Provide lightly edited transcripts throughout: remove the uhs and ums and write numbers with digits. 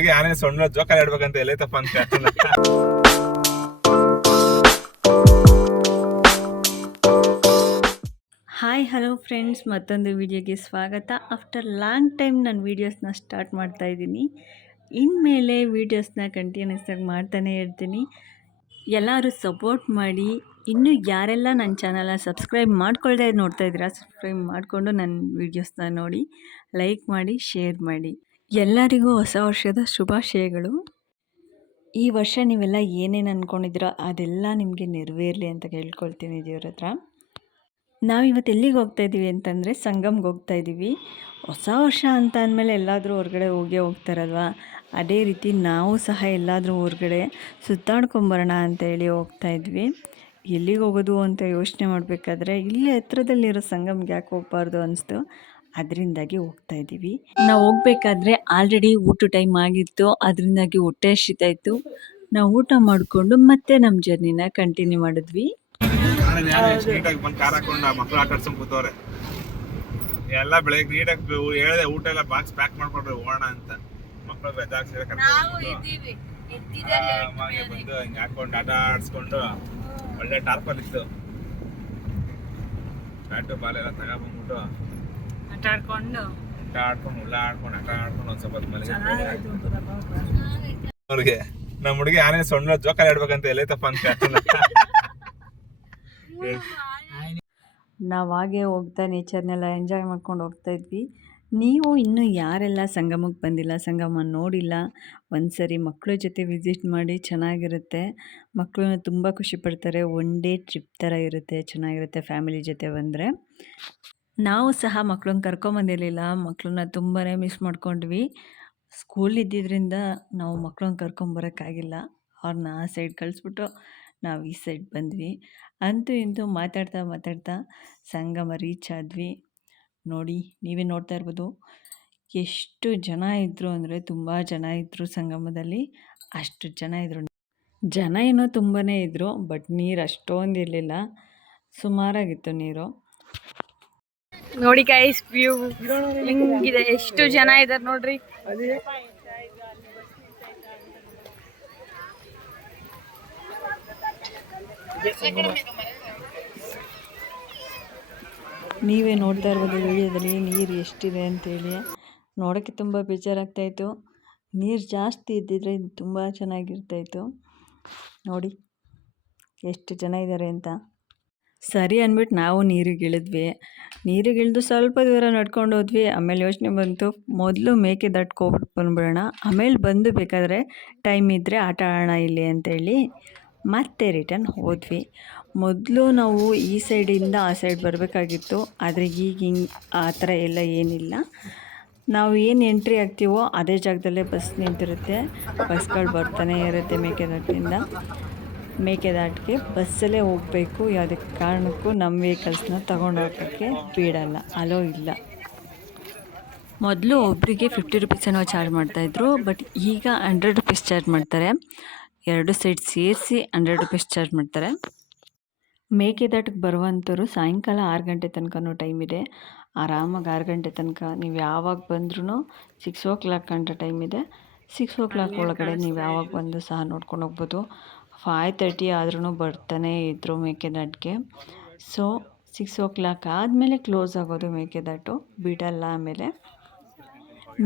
ಹುಡುಗಿ ಆನೆ ಸೊಣ್ಣ ಜೋಕಾಲಿ ಆಡ್ಬೇಕಂತ ಎಲ್ಲೈತಪ್ಪ ಅಂತ ಹಾಯ್ ಹಲೋ ಫ್ರೆಂಡ್ಸ್, ಮತ್ತೊಂದು ವಿಡಿಯೋಗೆ ಸ್ವಾಗತ. ಆಫ್ಟರ್ ಲಾಂಗ್ ಟೈಮ್ ನಾನು ವೀಡಿಯೋಸ್ನ ಸ್ಟಾರ್ಟ್ ಮಾಡ್ತಾಯಿದ್ದೀನಿ. ಇನ್ಮೇಲೆ ವೀಡಿಯೋಸ್ನ ಕಂಟಿನ್ಯೂಸ್ ಆಗಿ ಮಾಡ್ತಾನೆ ಇರ್ತೀನಿ. ಎಲ್ಲರೂ ಸಪೋರ್ಟ್ ಮಾಡಿ. ಇನ್ನೂ ಯಾರೆಲ್ಲ ನನ್ನ ಚಾನಲ್ನ ಸಬ್ಸ್ಕ್ರೈಬ್ ಮಾಡ್ಕೊಳ್ಳದೆ ನೋಡ್ತಾ ಇದ್ದೀರಾ, ಸಬ್ಸ್ಕ್ರೈಬ್ ಮಾಡಿಕೊಂಡು ನನ್ನ ವೀಡಿಯೋಸ್ನ ನೋಡಿ, ಲೈಕ್ ಮಾಡಿ, ಶೇರ್ ಮಾಡಿ. ಎಲ್ಲರಿಗೂ ಹೊಸ ವರ್ಷದ ಶುಭಾಶಯಗಳು. ಈ ವರ್ಷ ನೀವೆಲ್ಲ ಏನೇನು ಅಂದ್ಕೊಂಡಿದ್ದೀರೋ ಅದೆಲ್ಲ ನಿಮಗೆ ನೆರವೇರಲಿ ಅಂತ ಕೇಳ್ಕೊಳ್ತೀನಿ ದೇವ್ರ ಹತ್ರ. ನಾವಿವತ್ತು ಎಲ್ಲಿಗೆ ಹೋಗ್ತಾಯಿದ್ದೀವಿ ಅಂತಂದರೆ ಸಂಗಮ್ಗೆ ಹೋಗ್ತಾಯಿದ್ದೀವಿ. ಹೊಸ ವರ್ಷ ಅಂತ ಅಂದಮೇಲೆ ಎಲ್ಲಾದರೂ ಹೊರಗಡೆ ಹೋಗ್ತಾರಲ್ವ, ಅದೇ ರೀತಿ ನಾವು ಸಹ ಎಲ್ಲಾದರೂ ಹೊರಗಡೆ ಸುತ್ತಾಡ್ಕೊಂಬರೋಣ ಅಂತೇಳಿ ಹೋಗ್ತಾಯಿದ್ವಿ. ಎಲ್ಲಿಗೆ ಹೋಗೋದು ಅಂತ ಯೋಚನೆ ಮಾಡಬೇಕಾದ್ರೆ ಇಲ್ಲೇ ಹತ್ರದಲ್ಲಿರೋ ಸಂಗಮ್ಗೆ ಯಾಕೆ ಹೋಗಬಾರ್ದು ಅನಿಸ್ತು, ಅದರಿಂದಾಗಿ ಹೋಗ್ತಾಯಿದ್ದೀವಿ. ನಾವು ಹೋಗ್ಬೇಕಾದ್ರೆ ಆಲ್ರೆಡಿ ಊಟ ಟೈಮ್ ಆಗಿತ್ತು, ಅದರಿಂದಾಗಿ ಹೊಟ್ಟೆ ಹಸಿತಾಯಿತ್ತು. ನಾವು ಊಟ ಮಾಡಿಕೊಂಡು ಮತ್ತೆ ನಮ್ಮ ಜರ್ನಿನ ಕಂಟಿನ್ಯೂ ಮಾಡಿದ್ವಿ. ನೀಟಾಗಿ ಬಂದು ಕಾರ್ ಹಾಕೊಂಡು ಮಕ್ಳು ಆಟ ಆಡ್ಸ್ಕೊಂಡ್ ಕೂತವ್ರೆ. ಎಲ್ಲ ಬೆಳಗ್ಗೆ ನೀಟಾಗಿ ಹೇಳಿದೆ, ಊಟ ಎಲ್ಲ ಬಾಕ್ಸ್ ಪ್ಯಾಕ್ ಮಾಡ್ಕೊಂಡ್ರೆ ಹೋಗೋಣ ಅಂತ. ಮಕ್ಕಳು ಬೆದ್ದಾಗ್ಸಿದ್ರೆ ಬಂದು ಹಿಂಗೆ ಹಾಕೊಂಡು ಆಟ ಆಡ್ಸ್ಕೊಂಡು ಒಳ್ಳೆ ಟಾರ್ಪಲ್ ಇತ್ತು, ಬ್ಯಾಟು ಬಾಲ್ ಎಲ್ಲ ತಗೊಂಡ್ಬಂದ್ಬಿಟ್ಟು ಆಟ ಆಡ್ಕೊಂಡು ಒಂದ್ ಸ್ವಲ್ಪ ಅವ್ರಿಗೆ ನಮ್ಮ ಹುಡುಗಿ ಆನೆ ಸೊಣ್ಣ ಜೋಕಾಲಿ ಆಡ್ಬೇಕಂತ ಎಲ್ಲೈತಪ್ಪ ಅಂತ ನಾವು ಹಾಗೆ ಹೋಗ್ತಾ ನೇಚರ್ನೆಲ್ಲ ಎಂಜಾಯ್ ಮಾಡ್ಕೊಂಡು ಹೋಗ್ತಾಯಿದ್ವಿ. ನೀವು ಇನ್ನೂ ಯಾರೆಲ್ಲ ಸಂಗಮಕ್ಕೆ ಬಂದಿಲ್ಲ, ಸಂಗಮ ನೋಡಿಲ್ಲ, ಒಂದು ಸರಿ ಮಕ್ಕಳ ಜೊತೆ ವಿಸಿಟ್ ಮಾಡಿ, ಚೆನ್ನಾಗಿರುತ್ತೆ. ಮಕ್ಕಳು ತುಂಬ ಖುಷಿ ಪಡ್ತಾರೆ. ಒನ್ ಡೇ ಟ್ರಿಪ್ ಥರ ಇರುತ್ತೆ, ಚೆನ್ನಾಗಿರುತ್ತೆ ಫ್ಯಾಮಿಲಿ ಜೊತೆ ಬಂದರೆ. ನಾವು ಸಹ ಮಕ್ಕಳನ್ನ ಕರ್ಕೊಂಬಂದಿರಲಿಲ್ಲ, ಮಕ್ಕಳನ್ನ ತುಂಬಾ ಮಿಸ್ ಮಾಡ್ಕೊಂಡ್ವಿ. ಸ್ಕೂಲ್ ಇದ್ದಿದ್ದರಿಂದ ನಾವು ಮಕ್ಕಳನ್ನ ಕರ್ಕೊಂಬರೋಕ್ಕಾಗಿಲ್ಲ. ಅವ್ರನ್ನ ಆ ಸೈಡ್ ಕಳಿಸ್ಬಿಟ್ಟು ನಾವು ಈ ಸೈಡ್ ಬಂದ್ವಿ. ಅಂತೂ ಇಂತೂ ಮಾತಾಡ್ತಾ ಸಂಗಮ ರೀಚ್ ಆದ್ವಿ. ನೋಡಿ, ನೀವೇ ನೋಡ್ತಾ ಇರ್ಬೋದು ಎಷ್ಟು ಜನ ಇದ್ದರು ಅಂದರೆ ತುಂಬ ಜನ ಇದ್ದರು ಸಂಗಮದಲ್ಲಿ. ಅಷ್ಟು ಜನ ಇದ್ದರು. ಜನ ಏನೋ ತುಂಬಾ ಇದ್ದರು, ಬಟ್ ನೀರು ಅಷ್ಟೊಂದು ಇರಲಿಲ್ಲ, ಸುಮಾರಾಗಿತ್ತು ನೀರು. ನೋಡಿ ಗೈಸ್, ವ್ಯೂ ಹಿಂಗಿದೆ, ಎಷ್ಟು ಜನ ಇದ್ದಾರೆ ನೋಡ್ರಿ. ನೀವೇ ನೋಡ್ತಾ ಇರ್ಬೋದು ವಿಡಿಯೋದಲ್ಲಿ ನೀರು ಎಷ್ಟಿದೆ ಅಂತೇಳಿ. ನೋಡೋಕ್ಕೆ ತುಂಬ ಬೇಜಾರಾಗ್ತಾಯಿತ್ತು. ನೀರು ಜಾಸ್ತಿ ಇದ್ದಿದ್ರೆ ತುಂಬ ಚೆನ್ನಾಗಿರ್ತಾಯಿತ್ತು. ನೋಡಿ ಎಷ್ಟು ಜನ ಇದ್ದಾರೆ ಅಂತ. ಸರಿ ಅಂದ್ಬಿಟ್ಟು ನಾವು ನೀರಿಗಿಳಿದು ಸ್ವಲ್ಪ ದೂರ ನಡ್ಕೊಂಡು ಹೋದ್ವಿ. ಆಮೇಲೆ ಯೋಚನೆ ಬಂತು, ಮೊದಲು ಮೇಕೆ ದಾಟ್ಕೊಬಿಟ್ಟು ಬಂದ್ಬಿಡೋಣ, ಆಮೇಲೆ ಬಂದು ಬೇಕಾದರೆ ಟೈಮ್ ಇದ್ದರೆ ಆಟ ಆಡೋಣ ಇಲ್ಲಿ ಅಂತೇಳಿ ಮತ್ತೆ ರಿಟರ್ನ್ ಹೋದ್ವಿ. ಮೊದಲು ನಾವು ಈ ಸೈಡಿಂದ ಆ ಸೈಡ್ ಬರಬೇಕಾಗಿತ್ತು, ಆದರೆ ಈಗ ಹಿಂಗೆ ಆ ಥರ ಎಲ್ಲ ಏನಿಲ್ಲ. ನಾವು ಏನು ಎಂಟ್ರಿ ಆಗ್ತೀವೋ ಅದೇ ಜಾಗದಲ್ಲೇ ಬಸ್ ನಿಂತಿರುತ್ತೆ. ಬಸ್ಗಳು ಬರ್ತಾನೆ ಇರುತ್ತೆ. ಮೇಕೆದಾಟಿಗೆ ಬಸ್ಸಲ್ಲೇ ಹೋಗಬೇಕು. ಯಾವುದೇ ಕಾರಣಕ್ಕೂ ನಮ್ಮ ವೆಹಿಕಲ್ಸ್ನ ತಗೊಂಡು ಹೋಗೋಕ್ಕೆ ಬಿಡಲ್ಲ, ಅಲೋ ಇಲ್ಲ. ಮೊದಲು ಒಬ್ಬರಿಗೆ 50 ರೂಪೀಸ್ ಏನೋ ಚಾರ್ಜ್ ಮಾಡ್ತಾಯಿದ್ರು, ಬಟ್ ಈಗ 100 ರೂಪೀಸ್ ಚಾರ್ಜ್ ಮಾಡ್ತಾರೆ. 2 ಸೈಡ್ ಸೇರಿಸಿ 100 ರೂಪೀಸ್ ಚಾರ್ಜ್ ಮಾಡ್ತಾರೆ. ಮೇಕೆದಾಟಿಗೆ ಬರುವಂಥವ್ರು ಸಾಯಂಕಾಲ 6 ಗಂಟೆ ತನಕನೂ ಟೈಮ್ ಇದೆ. ಆರಾಮಾಗಿ 6 ಗಂಟೆ ತನಕ ನೀವು ಯಾವಾಗ ಬಂದ್ರೂ 6 o'clock ಗಂಟೆ ಟೈಮ್ ಇದೆ. 6 o'clock ಒಳಗಡೆ ನೀವು ಯಾವಾಗ ಬಂದು ಸಹ ನೋಡ್ಕೊಂಡು ಹೋಗ್ಬೋದು. 5:30 ಆದ್ರೂ ಬರ್ತಾನೆ ಇದ್ದರು ಮೇಕೆದಾಟಿಗೆ. ಸೊ 6 o'clock ಆದಮೇಲೆ ಕ್ಲೋಸ್ ಆಗೋದು ಮೇಕೆದಾಟು, ಬಿಡಲ್ಲ. ಆಮೇಲೆ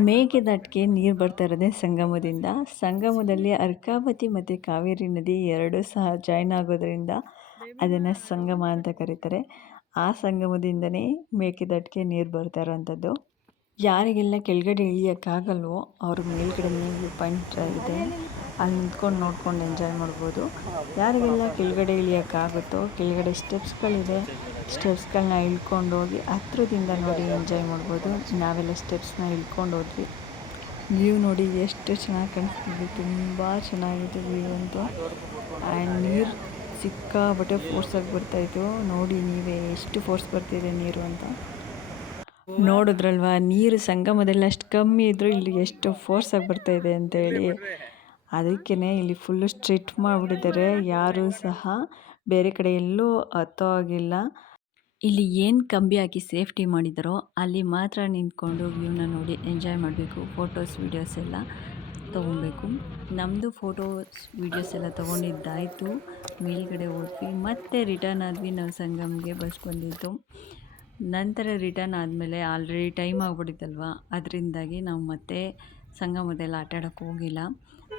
ಮೇಕೆದಾಟಿಗೆ ನೀರು ಬರ್ತಾ ಇರೋದೇ ಸಂಗಮದಿಂದ. ಸಂಗಮದಲ್ಲಿ ಅರ್ಕಾವತಿ ಮತ್ತು ಕಾವೇರಿ ನದಿ ಎರಡೂ ಸಹ ಜಾಯ್ನ್ ಆಗೋದ್ರಿಂದ ಅದನ್ನು ಸಂಗಮ ಅಂತ ಕರೀತಾರೆ. ಆ ಸಂಗಮದಿಂದನೇ ಮೇಕೆದಾಟಿಗೆ ನೀರು ಬರ್ತಾ ಇರೋವಂಥದ್ದು. ಯಾರಿಗೆಲ್ಲ ಕೆಳಗಡೆ ಇಳಿಯೋಕ್ಕಾಗಲ್ವೋ ಅವ್ರ ಮೇಲ್ಗಡೆ ವ್ಯೂ ಪಾಯಿಂಟ್ ಇದೆ, ಅಲ್ಲಿ ನಿಂತ್ಕೊಂಡು ನೋಡ್ಕೊಂಡು ಎಂಜಾಯ್ ಮಾಡ್ಬೋದು. ಯಾರಿಗೆಲ್ಲ ಕೆಳಗಡೆ ಇಳಿಯೋಕ್ಕಾಗುತ್ತೋ ಕೆಳಗಡೆ ಸ್ಟೆಪ್ಸ್ಗಳಿದೆ, ಸ್ಟೆಪ್ಸ್ಗಳನ್ನ ಇಳ್ಕೊಂಡು ಹೋಗಿ ಹತ್ರದಿಂದ ನೋಡಿ ಎಂಜಾಯ್ ಮಾಡ್ಬೋದು. ನಾವೆಲ್ಲ ಸ್ಟೆಪ್ಸ್ನ ಇಳ್ಕೊಂಡು ಹೋದ್ವಿ. ವ್ಯೂ ನೋಡಿ ಎಷ್ಟು ಚೆನ್ನಾಗಿ ಕಾಣಿಸ್ತಿದೆ, ತುಂಬ ಚೆನ್ನಾಗಿದೆ ವ್ಯೂ ಅಂತೂ. ಆ್ಯಂಡ್ ನೀರು ಸಿಕ್ಕಾಬಟ್ಟೆ ಫೋರ್ಸಾಗಿ ಬರ್ತಾಯಿತ್ತು. ನೋಡಿ ನೀವೇ ಎಷ್ಟು ಫೋರ್ಸ್ ಬರ್ತಿದೆ ನೀರು ಅಂತ. ನೋಡಿದ್ರಲ್ವ, ನೀರು ಸಂಗಮದಲ್ಲಿ ಅಷ್ಟು ಕಮ್ಮಿ ಇದ್ದರೂ ಇಲ್ಲಿ ಎಷ್ಟು ಫೋರ್ಸಾಗಿ ಬರ್ತಾಯಿದೆ ಅಂತೇಳಿ. ಅದಕ್ಕೇ ಇಲ್ಲಿ ಫುಲ್ಲು ಸ್ಟ್ರಿಕ್ಟ್ ಮಾಡಿಬಿಟ್ಟಿದ್ದಾರೆ, ಯಾರೂ ಸಹ ಬೇರೆ ಕಡೆ ಎಲ್ಲೂ ಹತ್ತೋ ಆಗಿಲ್ಲ. ಇಲ್ಲಿ ಏನು ಕಂಬಿ ಹಾಕಿ ಸೇಫ್ಟಿ ಮಾಡಿದಾರೋ ಅಲ್ಲಿ ಮಾತ್ರ ನಿಂತ್ಕೊಂಡು ವ್ಯೂನ ನೋಡಿ ಎಂಜಾಯ್ ಮಾಡಬೇಕು. ಫೋಟೋಸ್ ವೀಡಿಯೋಸ್ ಎಲ್ಲ ತೊಗೊಬೇಕು. ನಮ್ಮದು ಫೋಟೋಸ್ ವೀಡಿಯೋಸ್ ಎಲ್ಲ ತೊಗೊಂಡಿದ್ದಾಯಿತು. ಮೇಲ್ಗಡೆ ಹೋದ್ವಿ, ಮತ್ತೆ ರಿಟರ್ನ್ ಆದ್ವಿ. ನಾವು ಸಂಗಮ್ಗೆ ಬಸ್ ಬಂದಿತ್ತು. ನಂತರ ರಿಟರ್ನ್ ಆದಮೇಲೆ ಆಲ್ರೆಡಿ ಟೈಮ್ ಆಗ್ಬಿಟ್ಟಿತ್ತಲ್ವ, ಅದರಿಂದಾಗಿ ನಾವು ಮತ್ತೆ ಸಂಗಮದೆಲ್ಲ ಆಟ ಆಡೋಕ್ಕೆ ಹೋಗಿಲ್ಲ.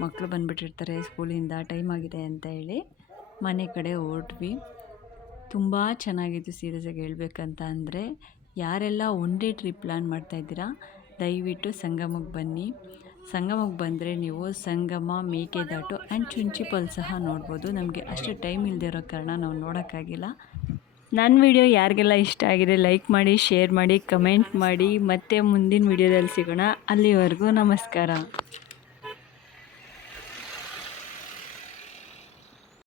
ಮಕ್ಕಳು ಬಂದುಬಿಟ್ಟಿರ್ತಾರೆ ಸ್ಕೂಲಿಂದ, ಟೈಮ್ ಆಗಿದೆ ಅಂತ ಹೇಳಿ ಮನೆ ಕಡೆ ಹೊರಟ್ವಿ. ತುಂಬ ಚೆನ್ನಾಗಿತ್ತು ಸೀರಿಯಸ್ಸಾಗಿ ಹೇಳ್ಬೇಕಂತ ಅಂದರೆ. ಯಾರೆಲ್ಲ ಒನ್ ಡೇ ಟ್ರಿಪ್ ಪ್ಲ್ಯಾನ್ ಮಾಡ್ತಾಯಿದ್ದೀರಾ ದಯವಿಟ್ಟು ಸಂಗಮಕ್ಕೆ ಬನ್ನಿ. ಸಂಗಮಕ್ಕೆ ಬಂದರೆ ನೀವು ಸಂಗಮ, ಮೇಕೆದಾಟು ಆ್ಯಂಡ್ ಚುಂಚಿಪಲ್ ಸಹ ನೋಡ್ಬೋದು. ನಮಗೆ ಅಷ್ಟು ಟೈಮ್ ಇಲ್ಲದೆ ಇರೋ ಕಾರಣ ನಾವು ನೋಡೋಕ್ಕಾಗಿಲ್ಲ. ನನ್ನ ವಿಡಿಯೋ ಯಾರಿಗೆಲ್ಲ ಇಷ್ಟ ಆಗಿದೆ ಲೈಕ್ ಮಾಡಿ, ಶೇರ್ ಮಾಡಿ, ಕಮೆಂಟ್ ಮಾಡಿ. ಮತ್ತೆ ಮುಂದಿನ ವಿಡಿಯೋದಲ್ಲಿ ಸಿಗೋಣ. ಅಲ್ಲಿವರೆಗೂ ನಮಸ್ಕಾರ.